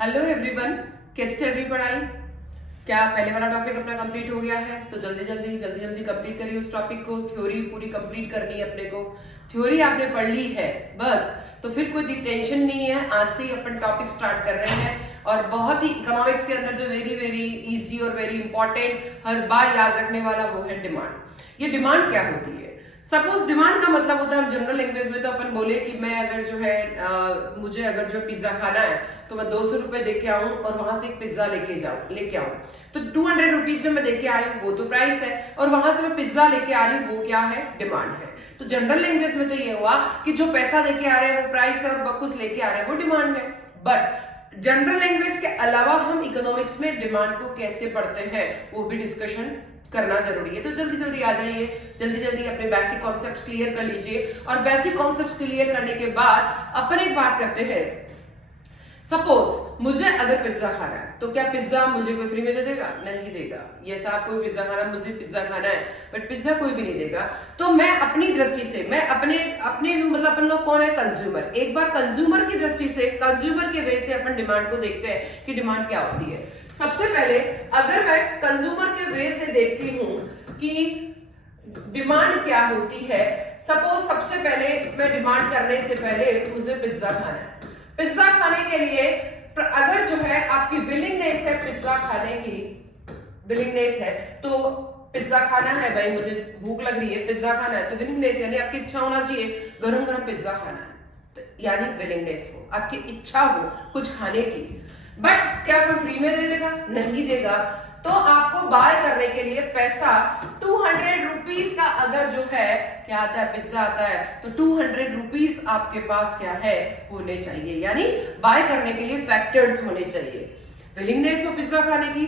Hello everyone, कैसे चल रही पढ़ाई? क्या पहले वाला टॉपिक अपना कंप्लीट हो गया है? तो जल्दी जल्दी कंप्लीट करिए उस टॉपिक को। थ्योरी पूरी कंप्लीट करनी है अपने को। थ्योरी आपने पढ़ ली है बस, तो फिर कोई टेंशन नहीं है। आज से ही अपन टॉपिक स्टार्ट कर रहे हैं और बहुत ही इकोनॉमिक्स के अंदर जो वेरी वेरी इजी और वेरी इंपॉर्टेंट हर बार याद रखने वाला वो है डिमांड। ये डिमांड क्या होती है? सपोज डिमांड का मतलब होता है, हम जनरल लैंग्वेज में तो अपन बोले कि मैं अगर जो है मुझे अगर जो पिज्जा खाना है तो मैं 200 रुपए दे के आऊं और वहां से एक पिज्जा लेके आऊं तो 200 रुपीज जो मैं दे के आ रही हूँ वो तो प्राइस है, और वहां से मैं पिज्जा लेके आ रही हूँ वो क्या है? डिमांड है। तो जनरल लैंग्वेज में तो ये हुआ कि जो पैसा दे के आ रहे हैं वो प्राइस है और कुछ लेके आ रहे हैं वो डिमांड है। बट जनरल लैंग्वेज के अलावा हम इकोनॉमिक्स में डिमांड को कैसे पढ़ते हैं वो भी डिस्कशन करना जरूरी है। तो जल्दी जल्दी आ जाइए, जल्दी जल्दी अपने बेसिक कॉन्सेप्ट्स क्लियर कर लीजिए। और बेसिक कॉन्सेप्ट्स क्लियर करने के बाद अपन एक बात करते हैं। सपोज मुझे अगर पिज्जा खाना है तो क्या पिज्जा मुझे कोई फ्री में दे देगा? नहीं देगा। ये साहब कोई पिज्जा खाना, मुझे पिज्जा खाना है बट पिज्जा कोई भी नहीं देगा। तो मैं अपनी दृष्टि से, मैं अपने व्यू, मतलब अपन लोग कौन है? कंज्यूमर। एक बार कंज्यूमर की दृष्टि से, कंज्यूमर के वे से अपन डिमांड को देखते हैं कि डिमांड क्या होती है। सबसे पहले अगर मैं कंज्यूमर के वे से देखती हूं कि डिमांड क्या होती है, सपोज सबसे पहले मैं डिमांड करने से पहले मुझे पिज्जा खाना है। पिज्जा खाने के लिए अगर जो है आपकी विलिंगनेस है, पिज्जा खाने की विलिंगनेस है, तो पिज्जा खाना है भाई, मुझे भूख लग रही है, पिज्जा खाना है, तो विलिंगनेस यानी आपकी इच्छा होना चाहिए गरम गरम पिज्जा खाना है, तो यानी विलिंगनेस हो, आपकी इच्छा हो कुछ खाने की। बट क्या कोई फ्री में दे देगा? नहीं देगा। तो आपको बाय करने के लिए पैसा 200 रुपीज का अगर जो है क्या आता है, पिज्जा आता है, तो 200 रुपीज आपके पास क्या है? होने चाहिए। यानी बाय करने के लिए फैक्टर्स होने चाहिए। विलिंगनेस हो पिज्जा खाने की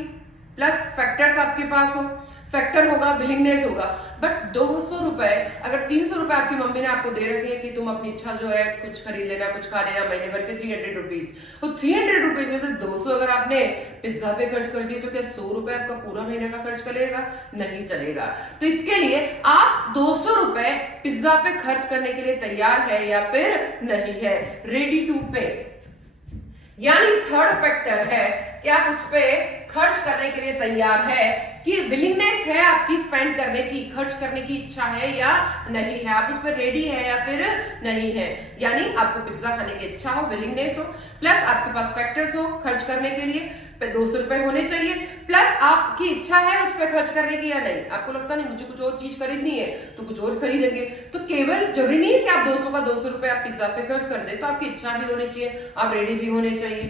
प्लस फैक्टर्स आपके पास हो। फैक्टर होगा, विलिंगनेस होगा। बट 200 रुपए, अगर 300 रुपए आपकी मम्मी ने आपको दे रखे हैं कि तुम अपनी इच्छा जो है कुछ खरीद लेना, कुछ खा लेना, महीने भर के 300 रुपीज, तो 300 रुपीज में से 200 अगर आपने पिज्जा पे खर्च कर दिए तो क्या 100 रुपए आपका पूरा महीने का खर्च चलेगा? नहीं चलेगा। तो इसके लिए आप 200 रुपए पिज्जा पे खर्च करने के लिए तैयार है या फिर नहीं है? रेडी टू पे। यानी थर्ड फैक्टर है कि आप उस पे खर्च करने के लिए तैयार है, कि विलिंगनेस है आपकी स्पेंड करने की, खर्च करने की इच्छा है या नहीं है, आप उस पर रेडी है या फिर नहीं है। यानी आपको पिज्जा खाने की इच्छा हो, विलिंगनेस हो, प्लस आपके पास फैक्टर्स हो खर्च करने के लिए, 200 रुपए होने चाहिए, प्लस आपकी इच्छा है उस पर खर्च करने की या नहीं। आपको लगता नहीं मुझे कुछ और चीज खरीदनी है तो कुछ और खरीदेंगे, तो केवल जरूरी नहीं है कि आप 200 का 200 रुपए आप पिज्जा पे खर्च कर दे, तो आपकी इच्छा भी होनी चाहिए, आप रेडी भी होने चाहिए,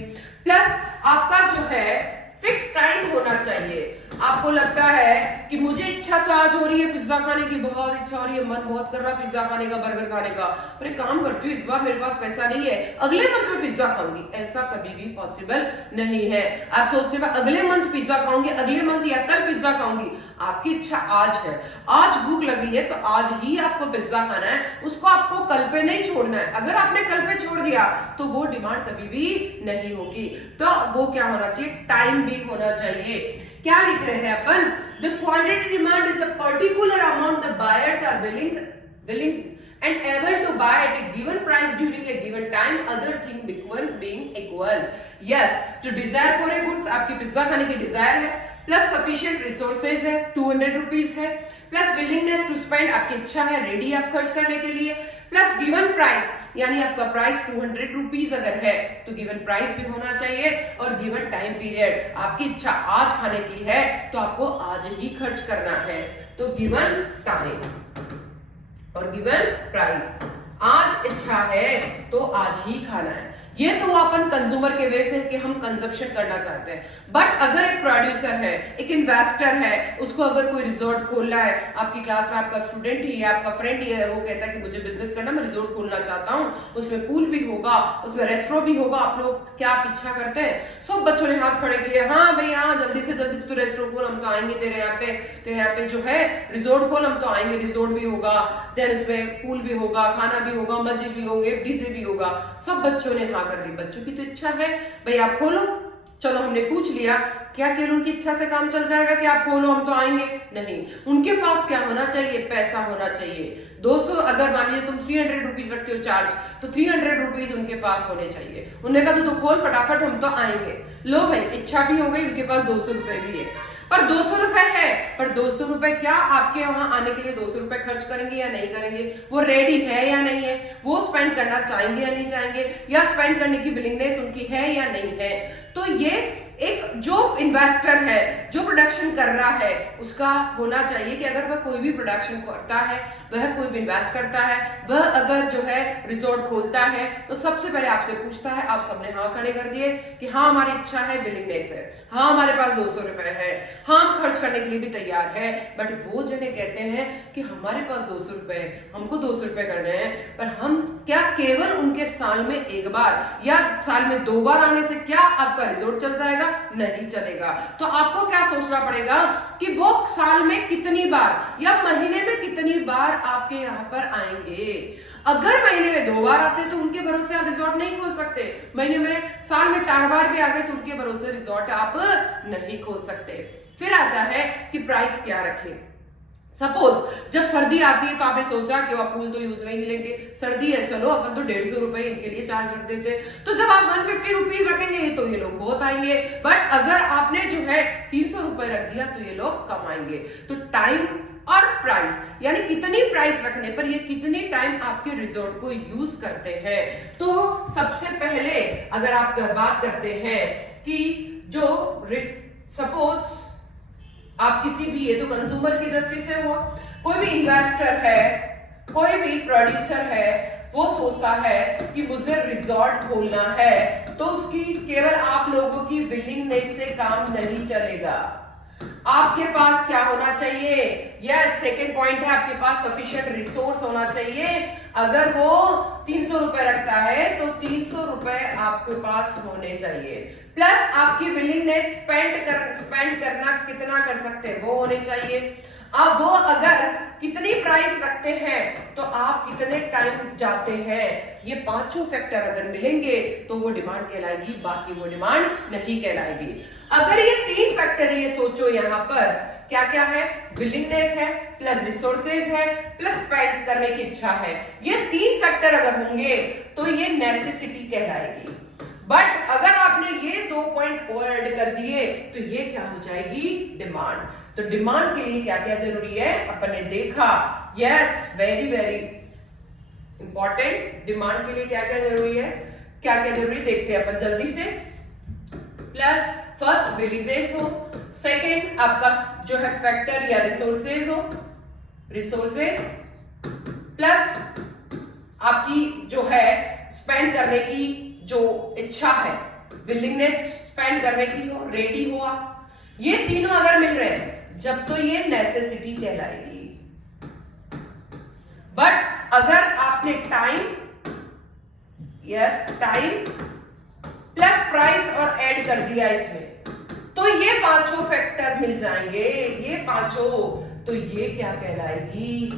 प्लस आपका जो है फिक्स टाइम होना चाहिए। आपको लगता है कि मुझे इच्छा तो आज हो रही है पिज्जा खाने की, बहुत इच्छा हो रही है, मन बहुत कर रहा है पिज्जा खाने का, बर्गर खाने का, पर एक काम करती हूँ, इस बार मेरे पास पैसा नहीं है, अगले मंथ में पिज्जा खाऊंगी। ऐसा कभी भी पॉसिबल नहीं है। आप सोचते हैं अगले मंथ पिज्जा खाऊंगी, अगले मंथ या कल पिज्जा खाऊंगी। आपकी इच्छा आज है, आज भूख लग रही है तो आज ही आपको पिज्जा खाना है, उसको आपको कल पे नहीं छोड़ना है। अगर आपने कल पे छोड़ दिया तो वो डिमांड कभी भी नहीं होगी। तो वो क्या होना चाहिए? टाइम भी होना चाहिए। क्या लिख रहे हैं अपन? The quantity demand is a particular amount the buyers are willing and able to buy at a given price during a given time, other thing being equal. Yes, तो desire for a goods, आपकी pizza खाने की Dzire है, plus sufficient resources है, 200 rupees है, plus willingness to spend, आपकी इच्छा है, रेडी आप खर्च करने के लिए, प्लस गिवन प्राइस, यानी आपका प्राइस 200 रुपीज अगर है तो गिवन प्राइस भी होना चाहिए, और गिवन टाइम पीरियड, आपकी इच्छा आज खाने की है तो आपको आज ही खर्च करना है, तो गिवन टाइम और गिवन प्राइस। आज इच्छा है तो आज ही खाना है। ये तो अपन कंज्यूमर के वे से कि हम कंजप्शन करना चाहते हैं। बट अगर एक प्रोड्यूसर है, एक इन्वेस्टर है, उसको अगर कोई रिजॉर्ट खोलना है, आपकी क्लास में आपका स्टूडेंट ही है, आपका फ्रेंड ही है, वो कहता है कि मुझे बिजनेस करना, मैं रिजॉर्ट खोलना चाहता हूँ, उसमें पूल भी होगा, उसमें रेस्टोरेंट भी होगा, आप लोग क्या आप इच्छा करते हैं? सब बच्चों ने हाथ खड़े किए, हाँ भाई हाँ, जल्दी से जल्दी तू रेस्टोरेंट खोल, हम तो आएंगे तेरे यहाँ पे जो है रिजॉर्ट खोल, हम तो आएंगे, रिजॉर्ट भी होगा, देन इसमें पूल भी होगा, खाना भी होगा, मजे भी होंगे, डीजे भी होगा। सब बच्चों ने हाँ कर दी। बच्चों की तो इच्छा है भाई आप खोलो, चलो हमने पूछ लिया, क्या केवल उनकी इच्छा से काम चल जाएगा कि आप खोलो हम तो आएंगे? नहीं, उनके पास क्या होना चाहिए? पैसा होना चाहिए। 200 अगर मान लीजिए तुम 300 रुपीज रखते हो चार्ज, तो 300 रुपीज उनके पास होने चाहिए। उन्होंने कहा तू खोल फटाफट हम तो आएंगे। लो भाई, इच्छा भी हो गई, उनके पास 200 रुपए भी है, पर 200 रुपए है, पर 200 रुपए क्या आपके वहां आने के लिए 200 रुपए खर्च करेंगे या नहीं करेंगे? वो रेडी है या नहीं है? वो स्पेंड करना चाहेंगे या नहीं चाहेंगे? या स्पेंड करने की विलिंगनेस उनकी है या नहीं है? तो ये एक जो इन्वेस्टर है, जो प्रोडक्शन कर रहा है, उसका होना चाहिए कि अगर वह कोई भी प्रोडक्शन करता है, वह कोई भी इन्वेस्ट करता है, वह अगर जो है रिजॉर्ट खोलता है, तो सबसे पहले आपसे पूछता है, आप सबने हाँ खड़े कर दिए कि हाँ हमारी इच्छा है, विलिंगनेस है, हाँ हमारे पास 200 रुपए है, हाँ हम खर्च करने के लिए भी तैयार है। बट वो जने कहते हैं कि हमारे पास 200 रुपए, हमको 200 रुपए करने हैं, पर हम क्या केवल उनके साल में एक बार या साल में 2 बार आने से क्या आपका रिजॉर्ट चल जाएगा? नहीं चलेगा। तो आपको क्या सोचना पड़ेगा कि वो साल में कितनी बार या महीने में कितनी बार आपके यहाँ पर आएंगे। अगर महीने में 2 बार आते तो उनके भरोसे आप रिजॉर्ट नहीं खोल सकते, महीने में साल में 4 बार भी आ गए तो उनके भरोसे रिजॉर्ट आप नहीं खोल सकते। फिर आता है कि प्राइस क्या रखें। सपोज जब सर्दी आती है तो आपने सोचा कि वह पूल तो यूज में ही लेंगे, सर्दी है चलो अपन तो 150 रुपए इनके लिए चार्ज रख देते, तो जब आप 150 रुपीज रखेंगे तो ये लोग बहुत आएंगे। बट अगर आपने जो है 300 रुपए रख दिया तो ये लोग कम आएंगे। तो टाइम और प्राइस, यानी कितनी प्राइस रखने पर ये कितनी टाइम आपके रिजॉर्ट को यूज करते हैं। तो सबसे पहले अगर आप बात करते हैं कि जो सपोज आप किसी भी, ये तो कंज्यूमर की दृष्टि से हुआ, कोई भी इन्वेस्टर है, कोई भी प्रोड्यूसर है, वो सोचता है कि मुझे रिजॉर्ट खोलना है, तो उसकी केवल आप लोगों की विलिंगनेस से काम नहीं चलेगा। आपके पास क्या होना चाहिए? यस, सेकेंड पॉइंट है, आपके पास सफिशिएंट रिसोर्स होना चाहिए। अगर वो 300 रुपए रखता है तो 300 रुपए आपके पास होने चाहिए, प्लस आपकी विलिंगनेस स्पेंड करना कितना कर सकते हैं वो होने चाहिए। अब वो अगर कितनी प्राइस रखते हैं तो आप कितने टाइम जाते हैं, ये पांचों फैक्टर अगर मिलेंगे तो वो डिमांड कहलाएगी, बाकी वो डिमांड नहीं कहलाएगी। अगर ये 3 फैक्टर, ये सोचो यहाँ पर क्या क्या है, विलिंगनेस है, प्लस रिसोर्सेज है, प्लस स्पेंड करने की इच्छा है, ये 3 फैक्टर अगर होंगे तो ये नेसेसिटी कहलाएगी। बट अगर आपने ये 2 पॉइंट और ऐड कर दिए तो ये क्या हो जाएगी, डिमांड। तो डिमांड के लिए क्या क्या जरूरी है अपन ने देखा। Yes, very very important. Demand के लिए क्या क्या जरूरी है, क्या क्या जरूरी देखते हैं अपन जल्दी से। प्लस फर्स्ट विलिंगनेस हो, सेकेंड आपका जो है फैक्टर या रिसोर्सेज हो, रिसोर्सेज, प्लस आपकी जो है स्पेंड करने की जो इच्छा है, विलिंगनेस स्पेंड करने की हो, रेडी हो आप, ये तीनों अगर मिल रहे हैं जब तो ये नेसेसिटी कहलाएगी। बट अगर आपने time, yes time plus price और ऐड कर दिया इसमें, तो ये पांचों फैक्टर मिल जाएंगे, ये पांचों, तो ये क्या कहलाएगी,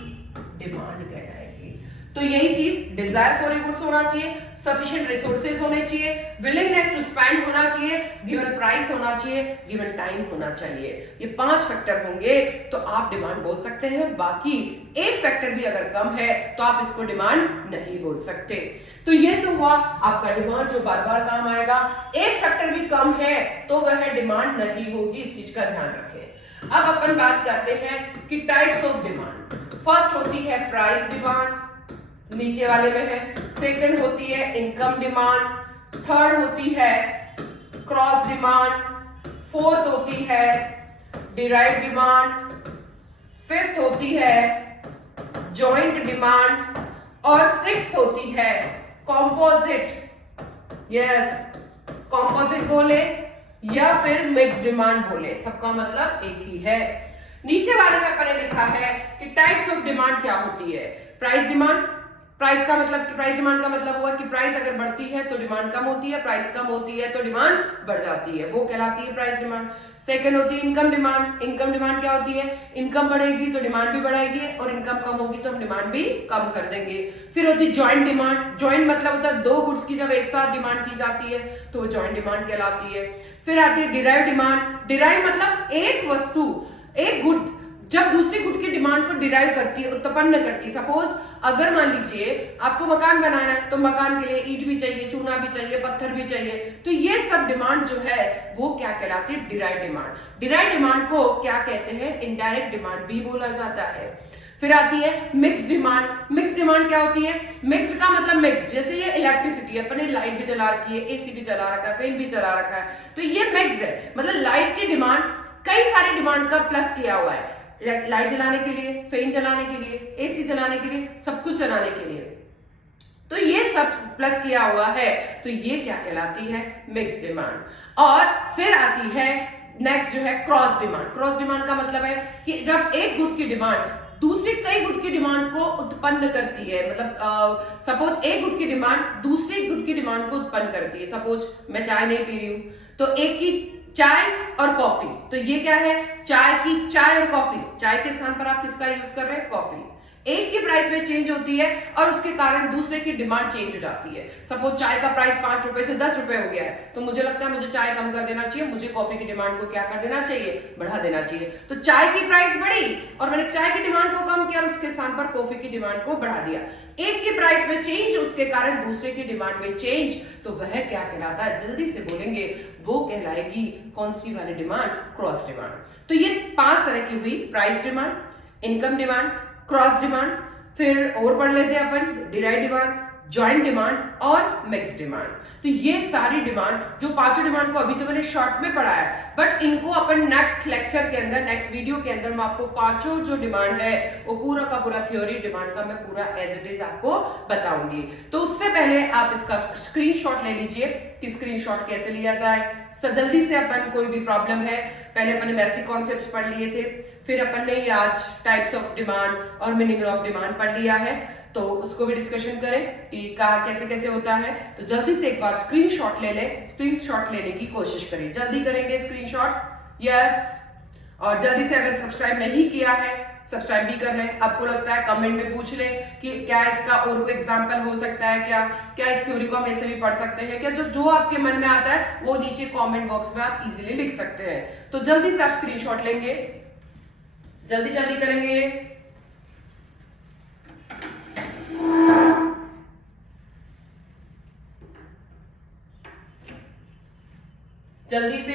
डिमांड कहलाएगी। तो यही चीज, डिजायर फॉर ए गुड्स होना चाहिए, सफिशिएंट रिसोर्सेज होने चाहिए, विलिंगनेस टू स्पेंड होना चाहिए, गिवन प्राइस होना चाहिए, गिवन टाइम होना चाहिए। ये 5 फैक्टर होंगे तो आप डिमांड बोल सकते हैं। बाकी एक फैक्टर भी अगर कम है तो आप इसको डिमांड नहीं बोल सकते। तो ये तो हुआ आपका डिमांड जो बार बार काम आएगा। एक फैक्टर भी कम है तो वह डिमांड नहीं होगी, इस चीज का ध्यान रखें। अब अपन बात करते हैं कि टाइप्स ऑफ डिमांड। फर्स्ट होती है प्राइस डिमांड, नीचे वाले में है। सेकंड होती है इनकम डिमांड, थर्ड होती है क्रॉस डिमांड, फोर्थ होती है डिराइव डिमांड, फिफ्थ होती है जॉइंट डिमांड और सिक्स्थ होती है कॉम्पोजिट। यस, कॉम्पोजिट बोले या फिर मिक्स डिमांड बोले, सबका मतलब एक ही है। नीचे वाले में अपन ने लिखा है कि टाइप्स ऑफ डिमांड क्या होती है। प्राइस डिमांड, प्राइस का मतलब, प्राइस डिमांड का मतलब हुआ कि प्राइस अगर बढ़ती है तो डिमांड कम होती है, प्राइस कम होती है तो डिमांड बढ़ जाती है, वो कहलाती है प्राइस डिमांड। सेकंड होती है इनकम डिमांड। इनकम डिमांड क्या होती है? इनकम बढ़ेगी तो डिमांड भी बढ़ेगी, और इनकम कम होगी तो हम डिमांड भी कम कर देंगे। फिर होती है जॉइंट डिमांड। जॉइंट मतलब होता है दो गुड्स की जब एक साथ डिमांड की जाती है तो वो जॉइंट डिमांड कहलाती है। फिर आती है डिराइव डिमांड। डिराइव मतलब एक वस्तु, एक गुड जब दूसरी गुड की डिमांड को डिराइव करती है, उत्पन्न करती है। सपोज अगर मान लीजिए आपको मकान बनाना है तो मकान के लिए ईंट भी चाहिए, चूना भी चाहिए, पत्थर भी चाहिए, तो ये सब डिमांड जो है वो क्या कहलाती है? Derive demand. डिराइव डिमांड को क्या कहते हैं? इनडायरेक्ट डिमांड भी बोला जाता है। फिर आती है मिक्स्ड डिमांड। मिक्स्ड डिमांड क्या होती है? मिक्स्ड का मतलब मिक्स्ड, जैसे ये इलेक्ट्रिसिटी है, अपने लाइट भी जला रखी है, एसी भी चला रखा है, फैन भी चला रखा है, तो ये मिक्स्ड है। मतलब लाइट की डिमांड कई सारी डिमांड का प्लस किया हुआ है, लाइट जलाने के लिए, फैन जलाने के लिए, एसी जलाने के लिए, सब कुछ चलाने के लिए, तो ये सब प्लस किया हुआ है, तो ये क्या कहलाती है? Mix demand. और फिर आती है नेक्स्ट जो है क्रॉस डिमांड। क्रॉस डिमांड का मतलब है कि जब एक गुड की डिमांड दूसरी कई गुड की डिमांड को उत्पन्न करती है, मतलब सपोज एक गुड की डिमांड दूसरी गुड की डिमांड को उत्पन्न करती है। सपोज मैं चाय नहीं पी रही हूं तो एक की चाय और कॉफी, तो ये क्या है? चाय की चाय और कॉफी, चाय के स्थान पर आप किसका यूज कर रहे हैं? कॉफी। एक की प्राइस में चेंज होती है और उसके कारण दूसरे की डिमांड चेंज हो जाती है। सपोज चाय का प्राइस 5 रुपए से 10 रुपए हो गया है, तो मुझे लगता है मुझे चाय कम कर देना चाहिए, मुझे कॉफी की डिमांड को क्या कर देना चाहिए? बढ़ा देना चाहिए। तो चाय की प्राइस बढ़ी और मैंने चाय की डिमांड को कम किया और उसके स्थान पर कॉफी की डिमांड को बढ़ा दिया। एक की प्राइस में चेंज, उसके कारण दूसरे की डिमांड में चेंज, तो वह क्या कहलाता है? जल्दी से बोलेंगे, वो कहलाएगी कौन सी वाली डिमांड? Cross demand. तो ये 5 तरह की हुई, price demand, income demand, cross demand, फिर और पढ़ लेते हैं अपन डिराइव डिमांड, जॉइंट डिमांड और मिक्स डिमांड। तो ये सारी डिमांड, जो पांचों डिमांड को अभी तो मैंने शॉर्ट में पढ़ा है, बट इनको अपन नेक्स्ट लेक्चर के अंदर, नेक्स्ट वीडियो के अंदर मैं आपको पांचों जो डिमांड है वो पूरा का पूरा थ्योरी डिमांड का मैं पूरा एज इट इज आपको बताऊंगी। तो उससे पहले आप इसका स्क्रीनशॉट ले लीजिए कि स्क्रीनशॉट कैसे लिया जाए। जल्दी से अपन, कोई भी प्रॉब्लम है, पहले अपन ने बेसिक कॉन्सेप्ट्स पढ़ लिए थे, फिर अपन ने ये आज टाइप्स ऑफ डिमांड और मीनिंग ऑफ डिमांड पढ़ लिया है, तो उसको भी डिस्कशन करें कि कहा कैसे कैसे होता है। तो जल्दी से एक बार स्क्रीनशॉट ले लें, स्क्रीनशॉट लेने की कोशिश करें, जल्दी करेंगे स्क्रीनशॉट, यस। और जल्दी से अगर सब्सक्राइब नहीं किया है सब्सक्राइब भी कर लें। आपको लगता है कमेंट में पूछ लें कि क्या इसका और कोई एग्जांपल हो सकता है, क्या इस थ्योरी को हम ऐसे भी पढ़ सकते हैं क्या, जो आपके मन में आता है वो नीचे कमेंट बॉक्स में आप इजीली लिख सकते हैं। तो जल्दी से आप स्क्रीनशॉट लेंगे, जल्दी जल्दी करेंगे। जल्दी से